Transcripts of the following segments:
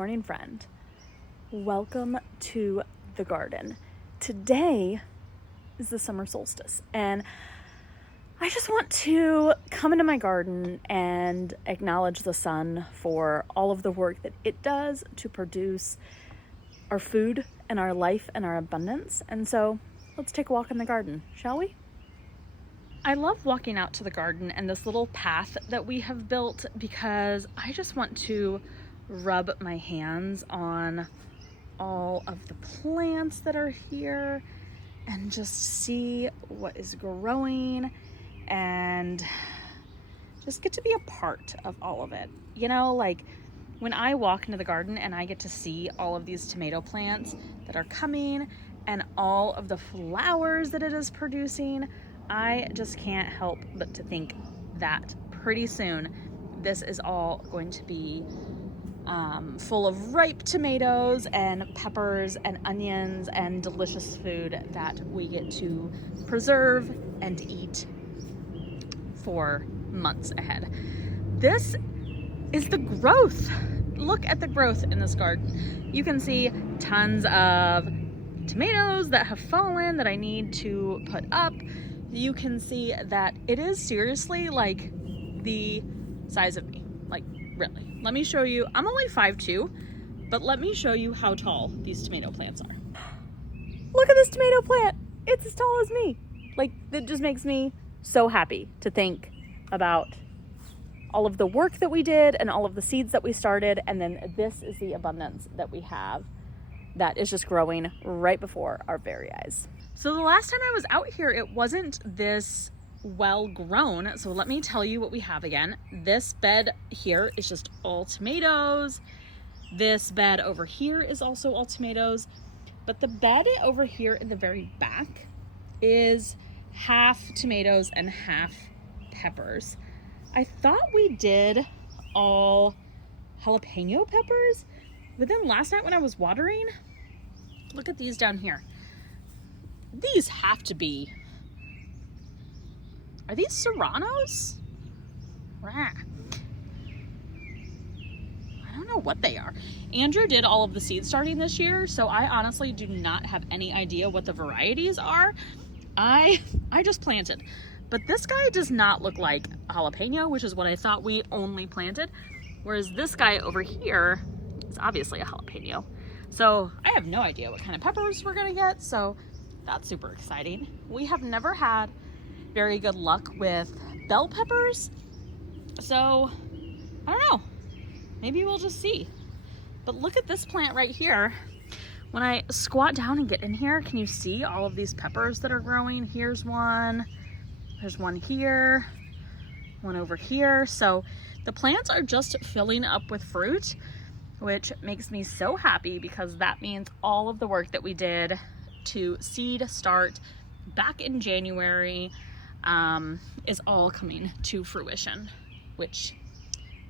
morning, friend. Welcome to the garden. Today is the summer solstice, and I just want to come into my garden and acknowledge the sun for all of the work that it does to produce our food and our life and our abundance. And so let's take a walk in the garden, shall we? I love walking out to the garden and this little path that we have built because I just want to rub my hands on all of the plants that are here and just see what is growing and just get to be a part of all of it. You know, like when I walk into the garden and I get to see all of these tomato plants that are coming and all of the flowers that it is producing, I just can't help but to think that pretty soon this is all going to be full of ripe tomatoes and peppers and onions and delicious food that we get to preserve and eat for months ahead. This is the growth. Look at the growth in this garden. You can see tons of tomatoes that have fallen that I need to put up. You can see that it is seriously like the size of me, like really. Let me show you. I'm only 5'2", but let me show you how tall these tomato plants are. Look at this tomato plant. It's as tall as me. Like, that just makes me so happy to think about all of the work that we did and all of the seeds that we started. And then this is the abundance that we have that is just growing right before our very eyes. So the last time I was out here, it wasn't this well grown. So let me tell you what we have again. This bed here is just all tomatoes. This bed over here is also all tomatoes. But the bed over here in the very back is half tomatoes and half peppers. I thought we did all jalapeno peppers, but then last night when I was watering, look at these down here. These have to be, are these serranos? Rah. I don't know what they are. Andrew did all of the seed starting this year, so I honestly do not have any idea what the varieties are. I just planted. But this guy does not look like a jalapeno, which is what I thought we only planted. Whereas this guy over here is obviously a jalapeno. So I have no idea what kind of peppers we're gonna get, so that's super exciting. We have never had very good luck with bell peppers, so I don't know. Maybe we'll just see. But look at this plant right here. When I squat down and get in here, can you see all of these peppers that are growing? Here's one. There's one here, one over here. So the plants are just filling up with fruit, which makes me so happy because that means all of the work that we did to seed start back in January is all coming to fruition, which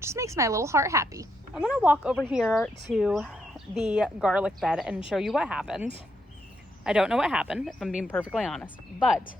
just makes my little heart happy. I'm gonna walk over here to the garlic bed and show you what happened. I don't know what happened, if I'm being perfectly honest, but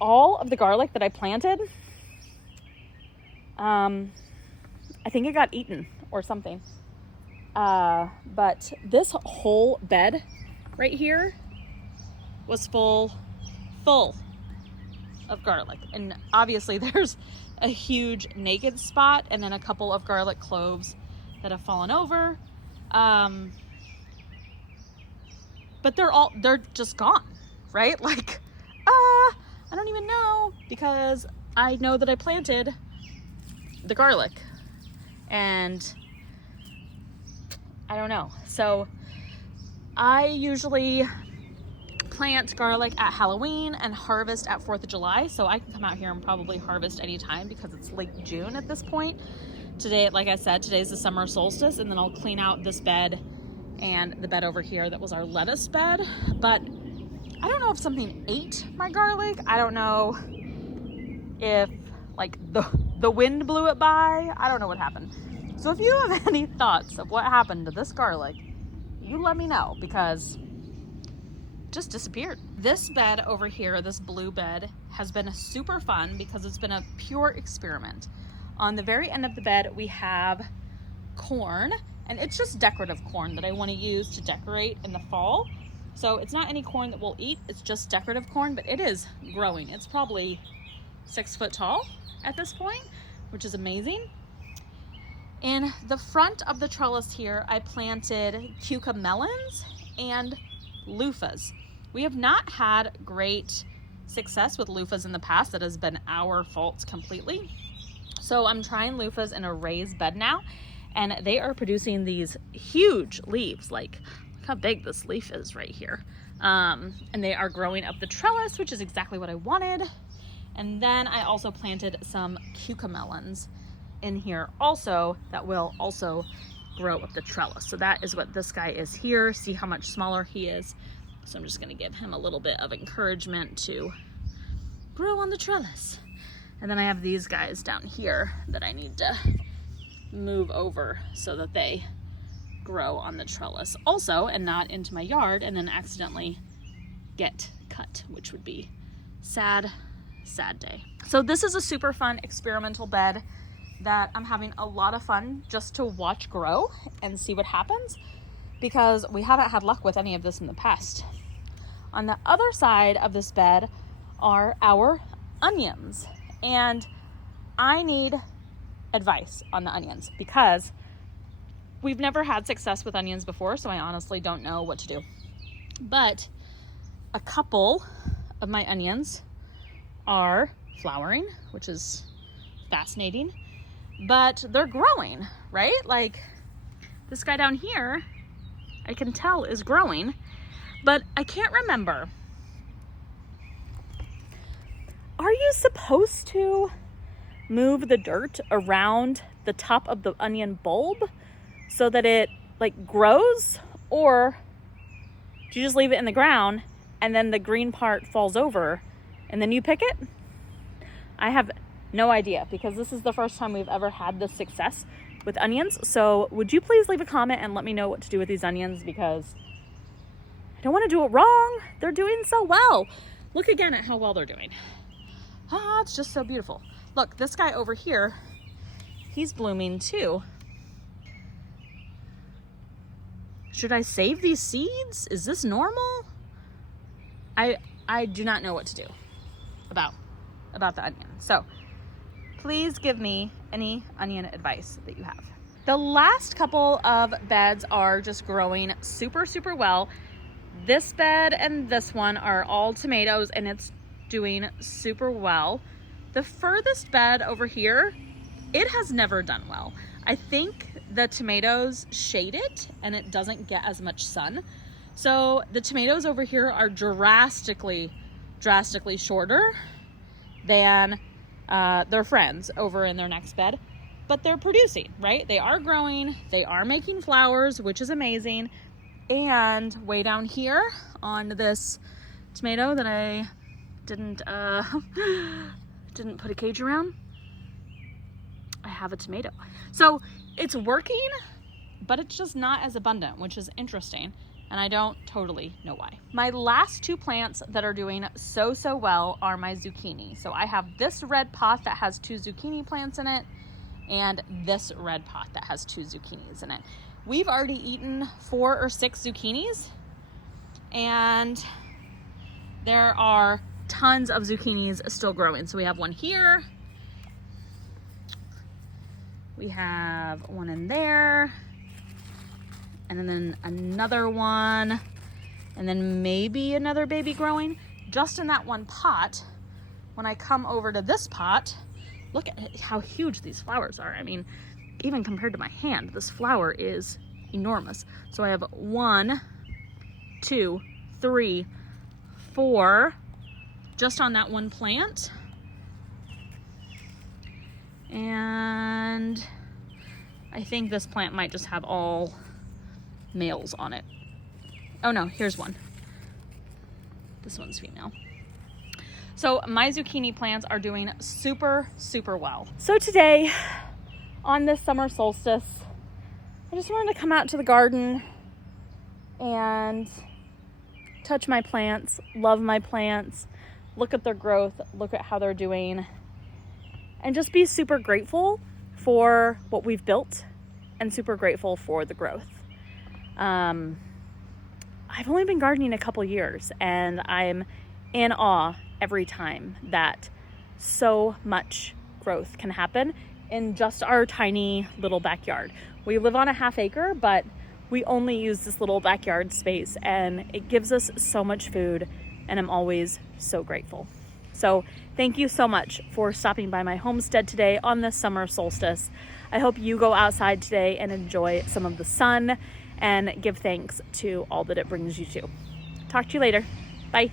all of the garlic that I planted, I think it got eaten or something. But this whole bed right here was full of garlic. And obviously there's a huge naked spot and then a couple of garlic cloves that have fallen over. But they're just gone, right? Like, I don't even know, because I know that I planted the garlic and I don't know. So I usually plant garlic at Halloween and harvest at 4th of July. So I can come out here and probably harvest anytime because it's late June at this point. Today, like I said, today's the summer solstice, and then I'll clean out this bed and the bed over here that was our lettuce bed. But I don't know if something ate my garlic. I don't know if like the wind blew it by. I don't know what happened. So if you have any thoughts of what happened to this garlic, you let me know, because it just disappeared. This bed over here, this blue bed, has been super fun because it's been a pure experiment. On the very end of the bed, we have corn, and it's just decorative corn that I want to use to decorate in the fall. So it's not any corn that we'll eat, it's just decorative corn, but it is growing. It's probably 6 foot tall at this point, which is amazing. In the front of the trellis here, I planted cucamelons and loofahs. We have not had great success with loofahs in the past. That has been our fault completely. So I'm trying loofahs in a raised bed now, and they are producing these huge leaves. Like, look how big this leaf is right here. And they are growing up the trellis, which is exactly what I wanted. And then I also planted some cucamelons in here also that will also grow up the trellis. So that is what this guy is here. See how much smaller he is. So I'm just gonna give him a little bit of encouragement to grow on the trellis. And then I have these guys down here that I need to move over so that they grow on the trellis also, and not into my yard and then accidentally get cut, which would be sad, sad day. So this is a super fun experimental bed that I'm having a lot of fun just to watch grow and see what happens, because we haven't had luck with any of this in the past. On the other side of this bed are our onions, and I need advice on the onions because we've never had success with onions before, so I honestly don't know what to do. But a couple of my onions are flowering, which is fascinating, but they're growing, right? Like this guy down here, I can tell is growing, but I can't remember. Are you supposed to move the dirt around the top of the onion bulb so that it like grows, or do you just leave it in the ground and then the green part falls over and then you pick it? I have no idea, because this is the first time we've ever had this success with onions. So would you please leave a comment and let me know what to do with these onions, because I don't want to do it wrong. They're doing so well. Look again at how well they're doing. Ah, it's just so beautiful. Look, this guy over here, he's blooming too. Should I save these seeds? Is this normal? I do not know what to do about the onion. So please give me any onion advice that you have. The last couple of beds are just growing super, super well. This bed and this one are all tomatoes, and it's doing super well. The furthest bed over here, it has never done well. I think the tomatoes shade it and it doesn't get as much sun. So the tomatoes over here are drastically shorter than their friends over in their next bed, but they're producing, right? They are growing, they are making flowers, which is amazing. And way down here on this tomato that I didn't put a cage around, I have a tomato. So it's working, but it's just not as abundant, which is interesting. And I don't totally know why. My last two plants that are doing so well are my zucchini. So I have this red pot that has 2 zucchini plants in it, and this red pot that has 2 zucchinis in it. We've already eaten 4 or 6 zucchinis, and there are tons of zucchinis still growing. So we have one here, we have one in there, and then another one, and then maybe another baby growing just in that one pot. When I come over to this pot, look at how huge these flowers are. I mean, even compared to my hand, this flower is enormous. So I have 1, 2, 3, 4 just on that one plant. And I think this plant might just have all males on it. Oh no, here's one. This one's female. So my zucchini plants are doing super well. So today, on this summer solstice, I just wanted to come out to the garden and touch my plants, love my plants, look at their growth, look at how they're doing, and just be super grateful for what we've built and super grateful for the growth. I've only been gardening a couple years, and I'm in awe every time that so much growth can happen in just our tiny little backyard. We live on a half acre, but we only use this little backyard space, and it gives us so much food, and I'm always so grateful. So thank you so much for stopping by my homestead today on the summer solstice. I hope you go outside today and enjoy some of the sun and give thanks to all that it brings you to. Talk to you later. Bye.